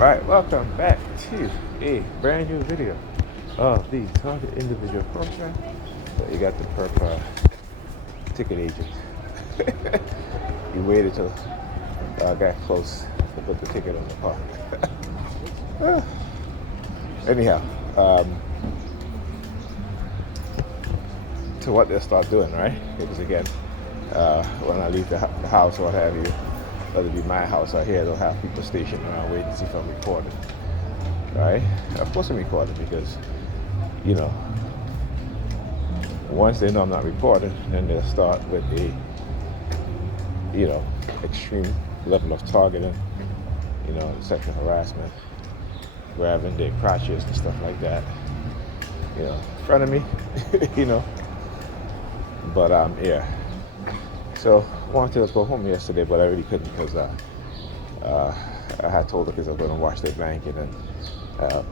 Right, welcome back to a brand new video of the target individual program. So you got the perp ticket agent. You waited till I got close to put the ticket on the car. Anyhow, to what they'll start doing, right? Because again, when I leave the house or what have you, whether it be my house or here, they'll have people stationed around waiting to see if I'm recording. Right? Of course I'm recording because, you know, once they know I'm not recording, then they'll start with a, you know, extreme level of targeting, you know, sexual harassment, grabbing their crotches and stuff like that, you know, in front of me, you know. But yeah. So I wanted to go home yesterday, but I really couldn't because I had told the kids I was going to wash their blanket and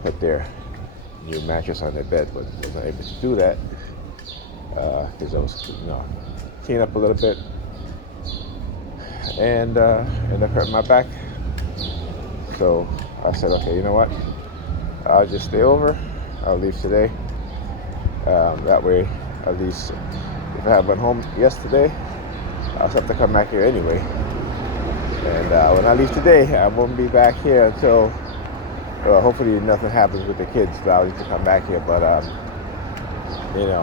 put their new mattress on their bed, but I wasn't able to do that because I was, you know, clean up a little bit and I hurt my back. So I said, okay, you know what? I'll just stay over. I'll leave today. That way, at least if I had went home yesterday, I'll have to come back here anyway. And when I leave today, I won't be back here until, hopefully nothing happens with the kids. I'll need to come back here, but you know,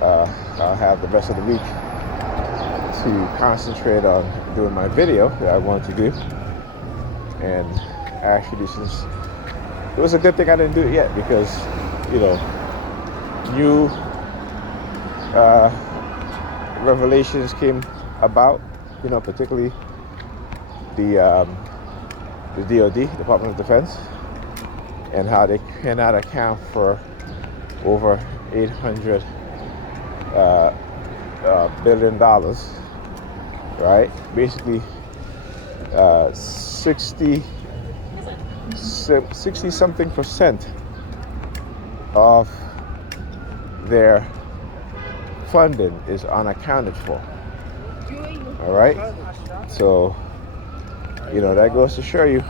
I'll have the rest of the week to concentrate on doing my video that I want to do. And actually, since it was a good thing I didn't do it yet, because, you know, new revelations came about, you know, particularly the DOD, Department of Defense, and how they cannot account for over $800 billion, right? Basically, 60 something percent of their funding is unaccounted for. All right, so you know that goes to show you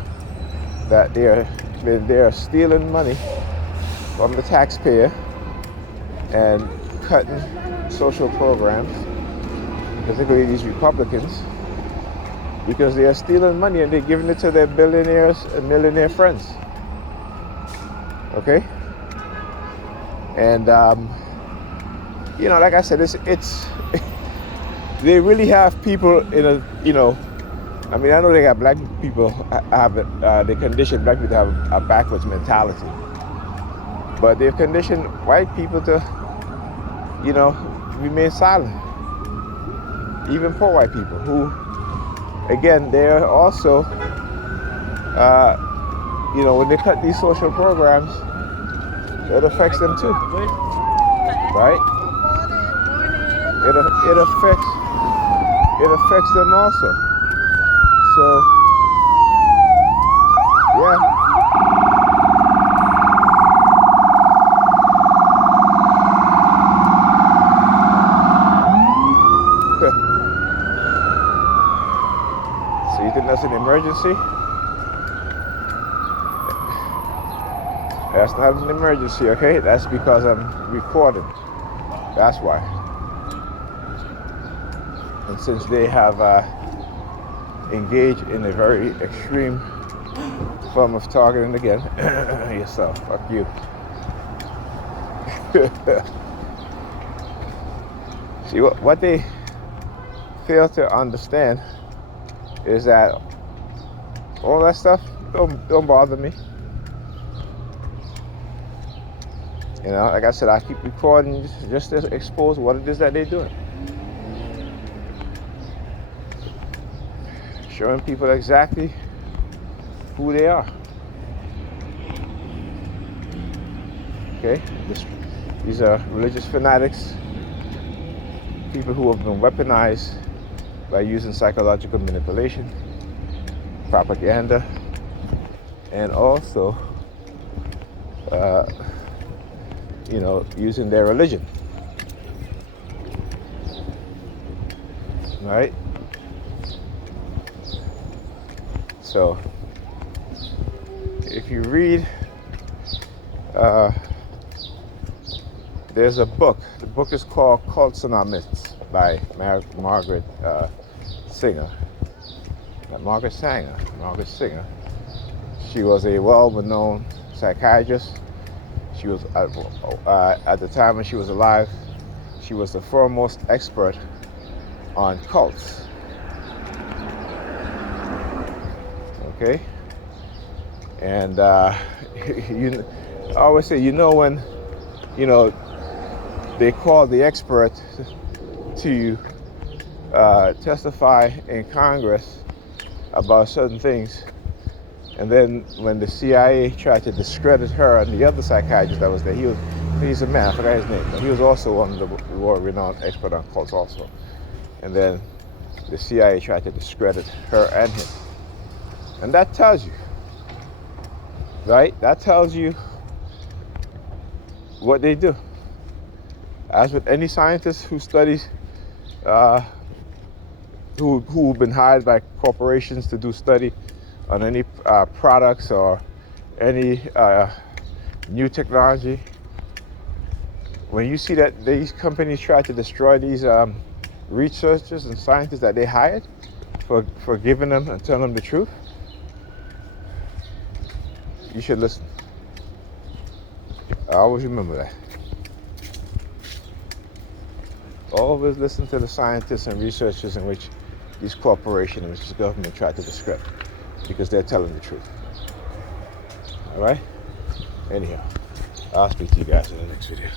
that they're stealing money from the taxpayer and cutting social programs, particularly these Republicans, because they are stealing money and they're giving it to their billionaires and millionaire friends. Okay, and you know, like I said, it's they really have people in a, you know, I mean, I know they got black people they condition black people to have a backwards mentality, but they've conditioned white people to, you know, remain silent. Even poor white people who, again, they're also, you know, when they cut these social programs, it affects them too, right? It affects them also. So, yeah. So you think that's an emergency? That's not an emergency, okay? That's because I'm recording. That's why. And since they have engaged in a very extreme form of targeting, again, yourself, fuck you. See, what they fail to understand is that all that stuff don't bother me. You know, like I said, I keep recording just to expose what it is that they're doing. Showing people exactly who they are. Okay? These are religious fanatics, people who have been weaponized by using psychological manipulation, propaganda, and also, you know, using their religion. Right? So if you read, there's a book. The book is called Cults and Our Myths by Margaret Singer. Margaret Singer. She was a well-known psychiatrist. She was, at the time when she was alive, she was the foremost expert on cults. Okay? And I always say, when, they call the expert to testify in Congress about certain things, and then when the CIA tried to discredit her and the other psychiatrist that was there, he's a man, I forgot his name, but he was also one of the world-renowned expert on cults also. And then the CIA tried to discredit her and him. And that tells you, right? That tells you what they do. As with any scientist who studies, who've been hired by corporations to do study on any products or any new technology, when you see that these companies try to destroy these researchers and scientists that they hired for giving them and telling them the truth, you should listen. I always remember that. Always listen to the scientists and researchers in which these corporations and which the government try to discredit, because they're telling the truth. All right? Anyhow, I'll speak to you guys in the next video.